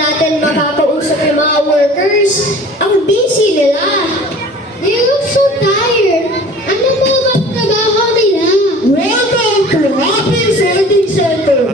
natin makakausap yung mga workers. Ang busy nila. They look so tired. Ano po ba ang trabaho nila? Welcome to Happy Sorting Center.